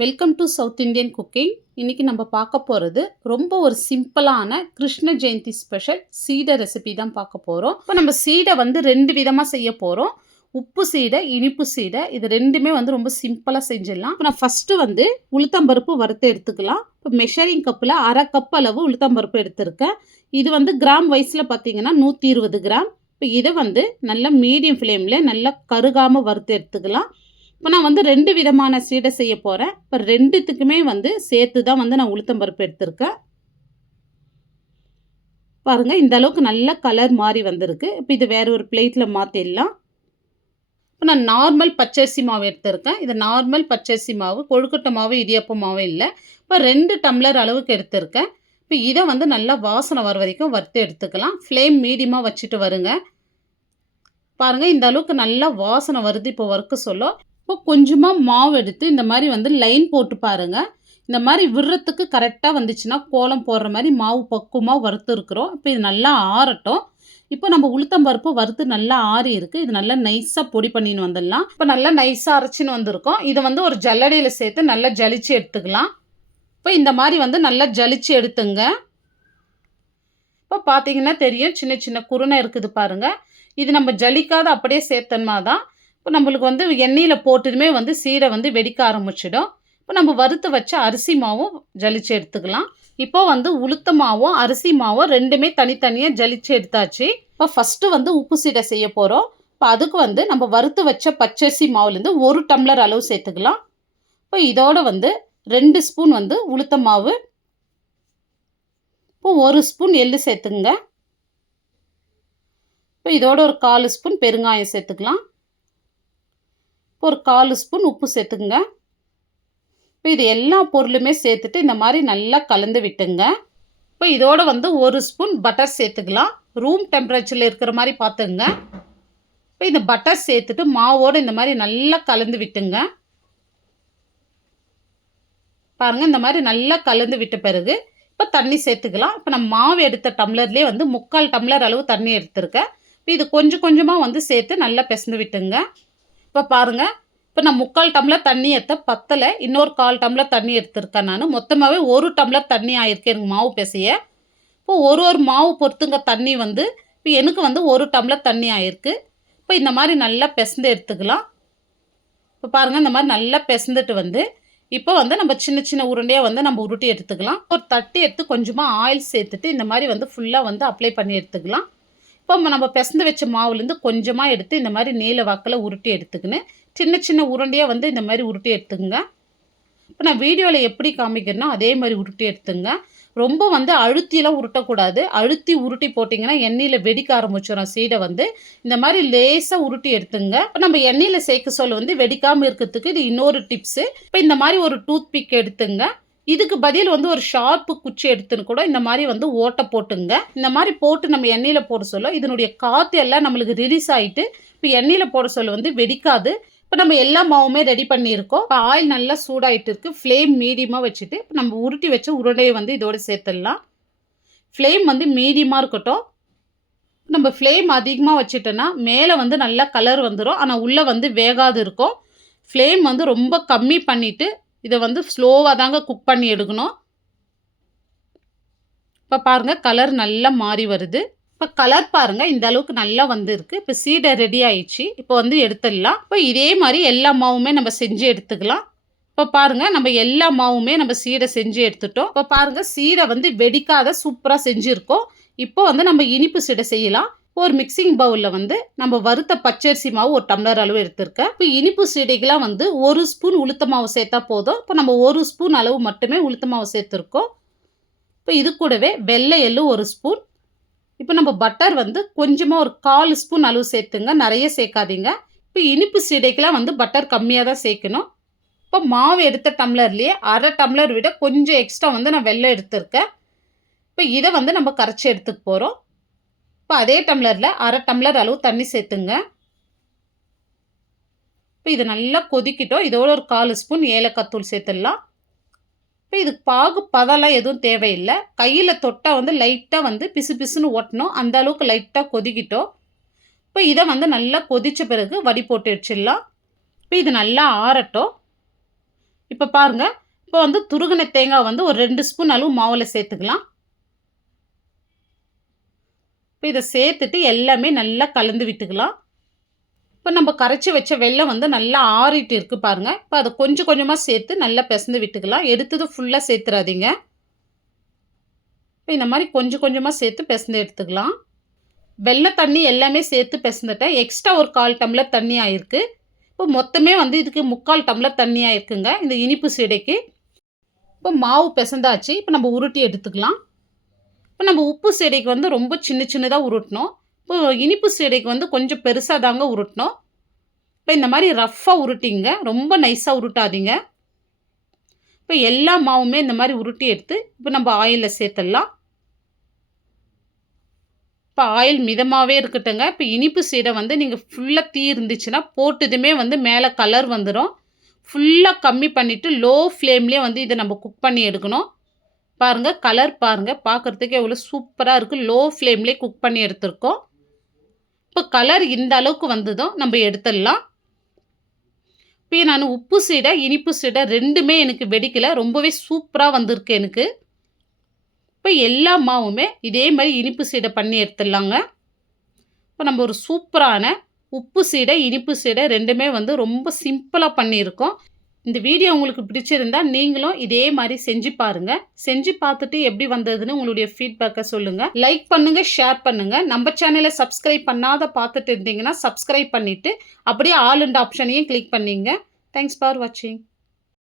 Welcome to south Indian cooking இன்றைக்கி நம்ம பார்க்க போகிறது ரொம்ப ஒரு சிம்பிளான கிருஷ்ண ஜெயந்தி ஸ்பெஷல் சீடை ரெசிபி தான் பார்க்க போகிறோம் இப்போ நம்ம சீடை வந்து ரெண்டு விதமாக செய்ய போகிறோம் உப்பு சீடை இனிப்பு சீடை இது ரெண்டுமே வந்து ரொம்ப சிம்பிளாக செஞ்சிடலாம். இப்போ நான் ஃபஸ்ட்டு வந்து உளுத்தம்பருப்பு வறுத்து எடுத்துக்கலாம். இப்போ மெஷரிங் கப்பில் அரை கப் அளவு உளுத்தம்பருப்பு எடுத்திருக்கேன். இது வந்து கிராம் வயசில் பார்த்தீங்கன்னா நூற்றி இருபது கிராம். இப்போ இதை வந்து நல்லா மீடியம் ஃப்ளேமில் நல்லா கருகாமல் வறுத்து எடுத்துக்கலாம். இப்போ நான் வந்து ரெண்டு விதமான சீடை செய்ய போகிறேன் இப்போ ரெண்டுத்துக்குமே வந்து சேர்த்து தான் வந்து நான் உளுத்தம்பருப்பு எடுத்திருக்கேன். பாருங்கள் இந்த அளவுக்கு நல்ல கலர் மாறி வந்திருக்கு. இப்போ இது வேறு ஒரு பிளேட்டில் மாற்றிடலாம் இப்போ நான் நார்மல் பச்சரிசி மாவு எடுத்திருக்கேன். இது நார்மல் பச்சரிசி மாவு கொழுக்கட்டை மாவு இடியப்ப மாவு இல்லை. இப்போ ரெண்டு டம்ளர் அளவுக்கு எடுத்திருக்கேன். இப்போ இதை வந்து நல்லா வாசனை வர வரைக்கும் வறுத்து எடுத்துக்கலாம். ஃப்ளேம் மீடியமாக வச்சுட்டு வருங்க. பாருங்கள் இந்த அளவுக்கு நல்லா வாசனை வருது. இப்போ வறுக்க சொல்ல இப்போ கொஞ்சமாக மாவு எடுத்து இந்த மாதிரி வந்து லைன் போட்டு பாருங்கள் இந்த மாதிரி விடுறதுக்கு கரெக்டாக வந்துச்சுன்னா கோலம் போடுற மாதிரி மாவு பக்குவமாக வறுத்து இருக்கிறோம். இப்போ இது நல்லா ஆறட்டும். இப்போ நம்ம உளுத்தம்பருப்பு வறுத்து நல்லா ஆறி இருக்குது இது நல்லா நைஸாக பொடி பண்ணின்னு வந்துடலாம். இப்போ நல்லா நைஸாக அரைச்சின்னு வந்திருக்கோம். இதை வந்து ஒரு ஜல்லடியில் சேர்த்து நல்லா ஜலிச்சு எடுத்துக்கலாம். இப்போ இந்த மாதிரி வந்து நல்லா ஜலிச்சு எடுத்துங்க. இப்போ பார்த்தீங்கன்னா தெரியும். சின்ன சின்ன குருணை இருக்குது பாருங்கள் இது நம்ம ஜலிக்காத அப்படியே சேர்த்தோம்னா தான் இப்போ நம்மளுக்கு வந்து எண்ணெயில் போட்டுமே வந்து சீரை வந்து வெடிக்க ஆரம்பிச்சிடும். இப்போ நம்ம வறுத்து வச்ச அரிசி மாவும் ஜலிச்சு எடுத்துக்கலாம். இப்போ வந்து உளுத்த மாவும் அரிசி மாவும் ரெண்டுமே தனித்தனியாக ஜலிச்சு எடுத்தாச்சு. இப்போ ஃபஸ்ட்டு வந்து உப்பு சீடை செய்ய போகிறோம் இப்போ அதுக்கு வந்து நம்ம வறுத்து வச்ச பச்சரிசி மாவுலேருந்து ஒரு டம்ளர் அளவு சேர்த்துக்கலாம். இப்போ இதோட வந்து ரெண்டு ஸ்பூன் வந்து உளுத்த மாவு. இப்போ ஒரு ஸ்பூன் எள்ளு சேர்த்துங்க இப்போ இதோட ஒரு கால் ஸ்பூன் பெருங்காயம் சேர்த்துக்கலாம். ஒரு கால் ஸ்பூன் உப்பு சேர்த்துக்குங்க. இப்போ இது எல்லா பொருளுமே சேர்த்துட்டு இந்த மாதிரி நல்லா கலந்து விட்டுங்க. இப்போ இதோட வந்து ஒரு ஸ்பூன் பட்டர் சேர்த்துக்கலாம். ரூம் டெம்பரேச்சரில் இருக்கிற மாதிரி பார்த்துங்க இப்போ இந்த பட்டர் சேர்த்துட்டு மாவோடு இந்த மாதிரி நல்லா கலந்து விட்டுங்க. பாருங்கள் இந்த மாதிரி நல்லா கலந்து விட்ட பிறகு இப்போ தண்ணி சேர்த்துக்கலாம். இப்போ நான் மாவு எடுத்த டம்ளர்லேயே வந்து முக்கால் டம்ளர் அளவு தண்ணி எடுத்திருக்கேன். இப்போ இது கொஞ்சம் கொஞ்சமாக வந்து சேர்த்து நல்லா பிசைந்து விட்டுங்க. இப்போ பாருங்கள் இப்போ நான் முக்கால் டம்ளர் தண்ணி எடுத்த பத்தலை இன்னொரு கால் டம்ளர் தண்ணி எடுத்திருக்கேன் நான். மொத்தமாகவே ஒரு டம்ளர் தண்ணி ஆயிருக்கு எனக்கு மாவு பிசைய. இப்போ ஒரு ஒரு மாவு பொறுத்துங்க தண்ணி வந்து. இப்போ எனக்கு வந்து ஒரு டம்ளர் தண்ணி ஆயிருக்கு. இப்போ இந்த மாதிரி நல்லா பிசைந்து எடுத்துக்கலாம். இப்போ பாருங்கள் இந்த மாதிரி நல்லா பிசைந்துட்டு வந்து இப்போ வந்து நம்ம சின்ன சின்ன உருண்டையாக வந்து நம்ம உருட்டி எடுத்துக்கலாம். ஒரு தட்டி எடுத்து கொஞ்சமாக ஆயில் சேர்த்துட்டு இந்த மாதிரி வந்து ஃபுல்லாக வந்து அப்ளை பண்ணி எடுத்துக்கலாம். இப்போ நம்ம பிசந்து வச்ச மாவுலேருந்து கொஞ்சமாக எடுத்து இந்த மாதிரி நீல வாக்கில் உருட்டி எடுத்துக்கின்னு சின்ன சின்ன உருண்டையாக வந்து இந்த மாதிரி உருட்டி எடுத்துக்கோங்க. இப்போ நான் வீடியோவில் எப்படி காமிக்கிறேனோ அதே மாதிரி உருட்டி எடுத்துங்க ரொம்ப வந்து அழுத்திலாம் உருட்டக்கூடாது. அழுத்தி உருட்டி போட்டிங்கன்னா எண்ணெயில் வெடிக்க ஆரம்பிச்சிடும் சீடை வந்து இந்த மாதிரி லேசாக உருட்டி எடுத்துங்க இப்போ நம்ம எண்ணெயில் சேர்க்க சொல்ல வந்து வெடிக்காமல் இருக்கிறதுக்கு இது இன்னொரு டிப்ஸு. இப்போ இந்த மாதிரி ஒரு டூத் பிக் எடுத்துங்க இதுக்கு பதில் வந்து ஒரு ஷார்ப்பு குச்சி எடுத்துன்னு கூட இந்த மாதிரி வந்து ஓட்டை போட்டுங்க. இந்த மாதிரி போட்டு நம்ம எண்ணெயில் போட சொல்ல இதனுடைய காற்று எல்லாம் நம்மளுக்கு ரிலீஸ் ஆகிட்டு இப்போ எண்ணெயில் போட சொல்ல வந்து வெடிக்காது. இப்போ நம்ம எல்லா மாவுமே ரெடி பண்ணியிருக்கோம். இப்போ ஆயில் நல்லா சூடாகிட்டு இருக்குது ஃப்ளேம் மீடியமாக வச்சுட்டு இப்போ நம்ம உருட்டி வச்ச உருண்டையை வந்து இதோடு சேர்த்துடலாம். ஃப்ளேம் வந்து மீடியமாக இருக்கட்டும். நம்ம ஃப்ளேம் அதிகமாக வச்சுட்டோன்னா மேலே வந்து நல்லா கலர் வந்துடும் ஆனால் உள்ளே வந்து வேகாது இருக்கும். ஃப்ளேம் வந்து ரொம்ப கம்மி பண்ணிவிட்டு இதை வந்து ஸ்லோவாக தாங்க குக் பண்ணி எடுக்கணும். இப்போ பாருங்கள் கலர் நல்லா மாறி வருது. இப்போ கலர் பாருங்கள் இந்த அளவுக்கு நல்லா வந்துருக்கு. இப்போ சீடை ரெடி ஆயிடுச்சு. இப்போ வந்து எடுத்துடலாம். இப்போ இதே மாதிரி எல்லா மாவுமே நம்ம செஞ்சு எடுத்துக்கலாம். இப்போ பாருங்கள் நம்ம எல்லா மாவுமே நம்ம சீடை செஞ்சு எடுத்துட்டோம். இப்போ பாருங்கள் சீடை வந்து வெடிக்காத சூப்பராக செஞ்சுருக்கோம். இப்போ வந்து நம்ம இனிப்பு சீடை செய்யலாம். ஒரு மிக்சிங் பவுலில் வந்து நம்ம வறுத்த பச்சரிசி மாவு ஒரு டம்ளர் அளவு எடுத்திருக்கேன். இப்போ இனிப்பு சீடைக்கெலாம் வந்து ஒரு ஸ்பூன் உளுத்த மாவு சேர்த்தா போதும். இப்போ நம்ம ஒரு ஸ்பூன் அளவு மட்டுமே உளுத்த மாவு சேர்த்துருக்கோம். இப்போ இது கூடவே வெள்ளை எள்ளு ஒரு ஸ்பூன் இப்போ நம்ம பட்டர் வந்து கொஞ்சமாக ஒரு கால் ஸ்பூன் அளவு சேர்த்துங்க. நிறைய சேர்க்காதீங்க. இப்போ இனிப்பு சீடைக்கெலாம் வந்து பட்டர் கம்மியாக தான் சேர்க்கணும். இப்போ மாவு எடுத்த டம்ளர்லேயே அரை டம்ளர் விட கொஞ்சம் எக்ஸ்ட்ரா வந்து நான் வெள்ளை எடுத்திருக்கேன். இப்போ இதை வந்து நம்ம கரைச்சி எடுத்துக்க போகிறோம் இப்போ அதே டம்ளரில் அரை டம்ளர் அளவு தண்ணி சேர்த்துங்க. இப்போ இது நல்லா கொதிக்கிட்டோம். இதோட ஒரு கால் ஸ்பூன் ஏலக்காய் தூள் சேர்த்துடலாம். இப்போ இதுக்கு பாகு பதம்லாம் எதுவும் தேவையில்லை. கையில் தொட்டால் வந்து லைட்டாக வந்து பிசு பிசுன்னு ஒட்டணும். அந்த அளவுக்கு லைட்டாக கொதிக்கிட்டோம். இப்போ இதை வந்து நல்லா கொதித்த பிறகு வடி போட்டு வச்சிடலாம். இப்போ இது நல்லா ஆறட்டும். இப்போ பாருங்கள் இப்போ வந்து துருகின தேங்காய் வந்து ஒரு ரெண்டு ஸ்பூன் அளவு மாவில் சேர்த்துக்கலாம். இப்போ இதை சேர்த்துட்டு எல்லாமே நல்லா கலந்து விட்டுக்கலாம். இப்போ நம்ம கரைச்சி வச்ச வெள்ளம் வந்து நல்லா ஆறிட்டு இருக்குது பாருங்கள் இப்போ அதை கொஞ்சம் கொஞ்சமாக சேர்த்து நல்லா பிசைந்து விட்டுக்கலாம். எடுத்தது ஃபுல்லாக சேர்த்துறாதீங்க. இப்போ இந்த மாதிரி கொஞ்சம் கொஞ்சமாக சேர்த்து பிசைந்து எடுத்துக்கலாம். வெள்ளை தண்ணி எல்லாமே சேர்த்து பிசைந்துட்டேன். எக்ஸ்ட்ரா ஒரு கால் டம்ளர் தண்ணி ஆயிருக்கு. இப்போ மொத்தமே வந்து இதுக்கு முக்கால் டம்ளர் தண்ணி ஆயிருக்குங்க. இந்த இனிப்பு சீடைக்கு. இப்போ மாவு பிசைந்தாச்சு. இப்போ நம்ம உருட்டி எடுத்துக்கலாம். இப்போ நம்ம உப்பு சீடைக்கு வந்து ரொம்ப சின்ன சின்னதாக உருட்டணும் இப்போ இனிப்பு சீடைக்கு வந்து கொஞ்சம் பெருசாக தாங்க உருட்டணும் இப்போ இந்த மாதிரி ரஃப்பாக உருட்டிங்க. ரொம்ப நைஸாக உருட்டாதீங்க. இப்போ எல்லா மாவுமே இந்த மாதிரி உருட்டி எடுத்து இப்போ நம்ம ஆயிலில் சேர்த்துடலாம். இப்போ ஆயில் மிதமாகவே இருக்கட்டுங்க. இப்போ இனிப்பு சீடை வந்து நீங்கள் ஃபுல்லாக தீ இருந்துச்சுன்னா போட்டதுமே வந்து மேலே கலர் வந்துடும் ஃபுல்லாக கம்மி பண்ணிவிட்டு லோ ஃப்ளேம்லேயே வந்து இதை நம்ம குக் பண்ணி எடுக்கணும். பாருங்கள் கலர் பாருங்கள் பார்க்குறதுக்கு எவ்வளோ சூப்பராக இருக்குது லோ ஃப்ளேம்லேயே குக் பண்ணி எடுத்திருக்கோம். இப்போ கலர் இந்த அளவுக்கு வந்ததும் நம்ம எடுத்துடலாம். இப்போ நான் உப்பு சீடை இனிப்பு சீடை ரெண்டுமே எனக்கு வெடிக்கலை. ரொம்பவே சூப்பராக வந்திருக்கு எனக்கு. இப்போ எல்லா மாவுமே இதே மாதிரி இனிப்பு சீடை பண்ணி எடுத்துடலாங்க. இப்போ நம்ம ஒரு சூப்பரான உப்பு சீடை இனிப்பு சீடை ரெண்டுமே வந்து ரொம்ப சிம்பிளாக பண்ணியிருக்கோம். இந்த வீடியோ உங்களுக்கு பிடிச்சிருந்தா நீங்களும் இதே மாதிரி செஞ்சு பாருங்க. செஞ்சு பார்த்துட்டு எப்படி வந்ததுன்னு உங்களுடைய ஃபீட்பேக்கை சொல்லுங்க. லைக் பண்ணுங்க ஷேர் பண்ணுங்க. நம்ம சேனலை சப்ஸ்கிரைப் பண்ணாத பார்த்துட்டு இருந்தீங்கன்னா சப்ஸ்கிரைப் பண்ணிட்டு அப்படியே ஆல் அண்ட் ஆப்ஷனையும் கிளிக் பண்ணிங்க. தேங்க்ஸ் ஃபார் வாட்சிங்